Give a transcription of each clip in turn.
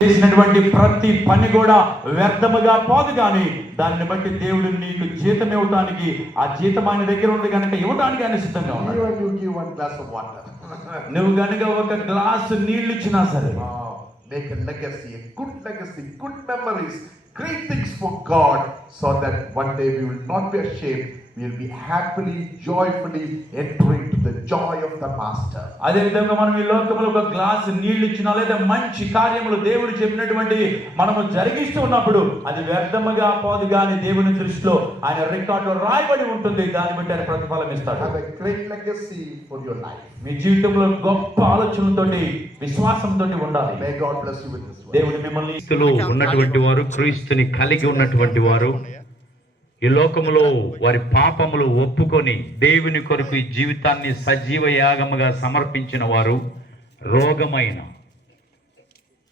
చేసినటువంటి ప్రతి పని కూడా వ్యర్థముగా పోదు కానీ దాన్ని బట్టి దేవుడు నీకు జీతం ఇవ్వటానికి ఆ జీతం ఆయన దగ్గర ఉంది కనుక ఇవ్వడానికి ఆయన సిద్ధంగా ఉన్నాడు. Even you give one glass of water. నువ్వు కనుక ఒక గ్లాసు నీళ్ళు ఇచ్చినా సరే, make a legacy, good memories, great things for God, so that one day we will not be ashamed. We will be happily, joyfully entering to the joy of the Master. అదే విధంగా మనం ఈ లోకంలో ఒక glass నీళ్లు ఇచ్చినా లేదా మంచి కార్యములు దేవుడు చెప్పినటువంటి మనము జరిగిస్తూ ఉన్నప్పుడు అది వ్యర్థముగా పోదు కానీ దేవుని దృష్టిలో ఆయన రికార్డులో రాయబడి ఉంటుంది. దాన్ని బట్టి ఆయన ప్రతిఫలం ఇస్తాడు. Have a great legacy for your life. మీ జీవితంలో గొప్ప ఆలోచనలతోటి విశ్వాసంతో ఉండాలి. May God bless you with this word. దేవుడు మిమ్మల్ని క్రీస్తులో ఉన్నటువంటి వారు, క్రీస్తుని కలిగి ఉన్నటువంటి వారు, ఈ లోకములో వారి పాపములు ఒప్పుకొని దేవుని కొరకు ఈ జీవితాన్ని సజీవ యాగముగా సమర్పించిన వారు రోగమైన,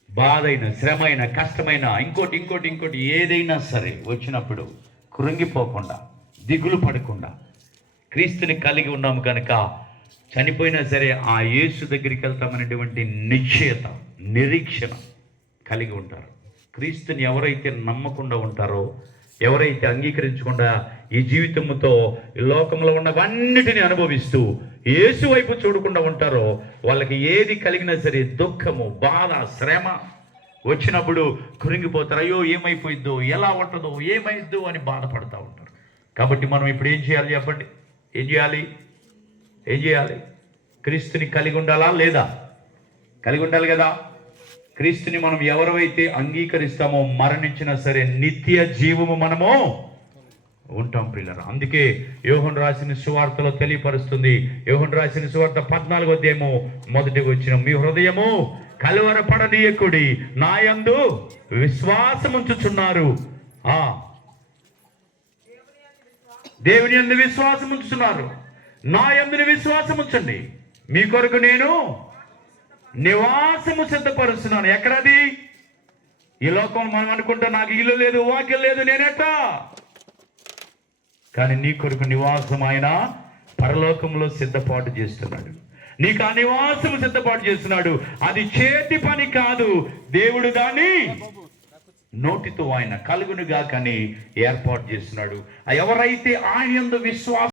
బాధైన, శ్రమైన, కష్టమైన, ఇంకోటి ఏదైనా సరే వచ్చినప్పుడు కృంగిపోకుండా, దిగులు పడకుండా క్రీస్తుని కలిగి ఉన్నాము కనుక చనిపోయినా సరే ఆ యేసు దగ్గరికి వెళ్తామనేటువంటి నిశ్చయత, నిరీక్షణ కలిగి ఉంటారు. క్రీస్తుని ఎవరైతే నమ్మకుండా ఉంటారో, ఎవరైతే అంగీకరించకుండా ఈ జీవితంతో ఈ లోకంలో ఉన్నవన్నిటిని అనుభవిస్తూ యేసు వైపు చూడకుండా ఉంటారో వాళ్ళకి ఏది కలిగినా సరే దుఃఖము, బాధ, శ్రమ వచ్చినప్పుడు కృంగిపోతారు. అయ్యో ఏమైపోయిద్దో, ఎలా ఉంటుందో, ఏమైద్దో అని బాధపడుతూ ఉంటారు. కాబట్టి మనం ఇప్పుడు ఏం చేయాలి చెప్పండి? ఏం చేయాలి? క్రీస్తుని కలిగి ఉండాలా లేదా? కలిగి ఉండాలి కదా. క్రీస్తుని మనం ఎవరైతే అంగీకరిస్తామో మరణించినా సరే నిత్య జీవము మనము ఉంటాం ప్రియులారా. అందుకే యోహను రాసిన సువార్తలో తెలియపరుస్తుంది. యోహను రాసిన సువార్త 14వ అధ్యాయము 1వ వచనం, మీ హృదయము కలవరపడనీయకుడి, నా యందు విశ్వాసముంచుచున్నారు. దేవుని యందు విశ్వాసముంచుచున్నారు, నా యందు విశ్వాసముంచండి, మీ కొరకు నేను నివాసము సిద్ధపరుస్తున్నాను. ఎక్కడది? ఈ లోకం మనం అనుకుంటా నాకు ఇల్లు లేదు, వాక్యం లేదు, నేనెట్టా. కానీ నీ కొరకు నివాసం ఆయన పరలోకంలో సిద్ధపాటు చేస్తున్నాడు. నీకు ఆ నివాసము సిద్ధపాటు చేస్తున్నాడు. అది చేతి పని కాదు, దేవుడు దాన్ని నోటితో ఆయన కలుగునుగా కానీ ఏర్పాటు చేస్తున్నాడు. ఎవరైతే ఆయన యందు విశ్వాసం